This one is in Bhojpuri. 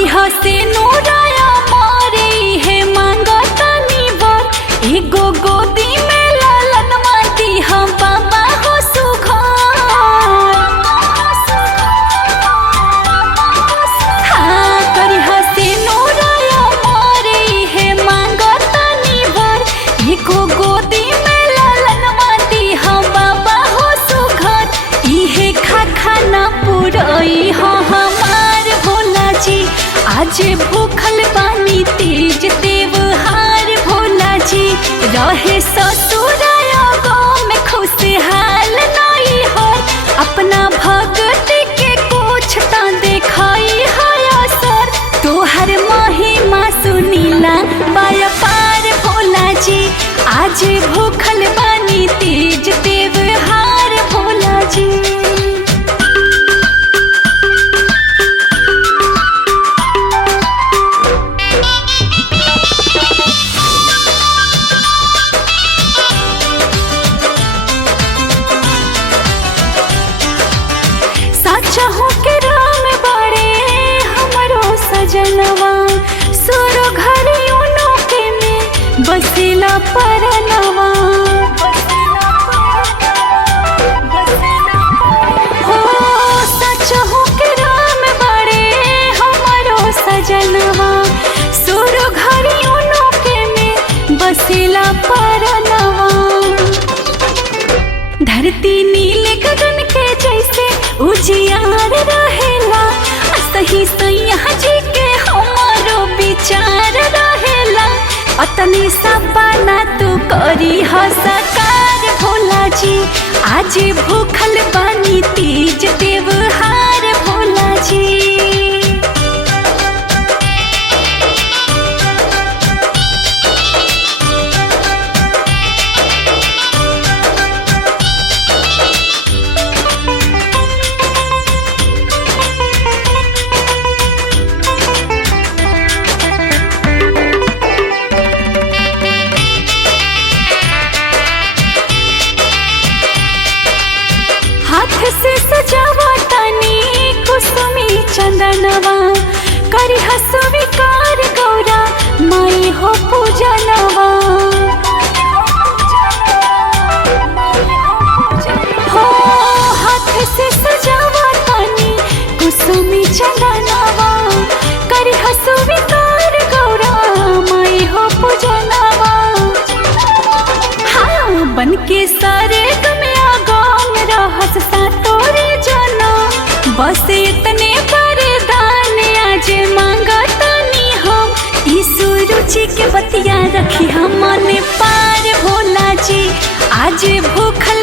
करिहा से नूराया मारे है मांगतानी बर एगो गोदी में लालन माती हम बाबा हो सुघर। हाँ करिहा से नूराया मारे है मांगतानी बर एगो गोदी में लालन माती हम बाबा हो सुघर। इहे खाना पुरई हो हमार भोला जी आज भूखल बानी तेज देवहार भोला जी। रहे ससुराया गाँव में खुशहाल नहीं हो अपना भगती के कुछ तो देखाई है असर। तोहर महिमा सुनीला बाया पार भोला जी आज भूखल बानी तेज देवहार भोला जी। चाहूं के राम बड़े हमरो सजनवा सुरो घरियों के में बसेला परनवा। हो सचहूं के राम बड़े हमरो सजनवा सुरो घरियों के में बसेला परनवा। धरती नील गगन के जैसे उजियार रहेला सही सैया जी के हमारो विचार रहेला। अतनी सपना तू करी हो साकार भोला जी आज भूखल बानी तीज देवहार भोला जी। हाथ से सजावा तनी कुसुमी चंदनवा करिहा स्वीकार गौरा माई हो पूजनवा। हो हाथ से सजावा तनी कुसुमी चंदनवा करिहा स्वीकार गौरा माई हो पूजनवा। हाँ बनके सारे गमिया रहस सातोरे जना बस इतने वरदान आज मांगतानी हम। ईसु रुचि के बतिया रखी हम मन पार भोला जी आज भूखल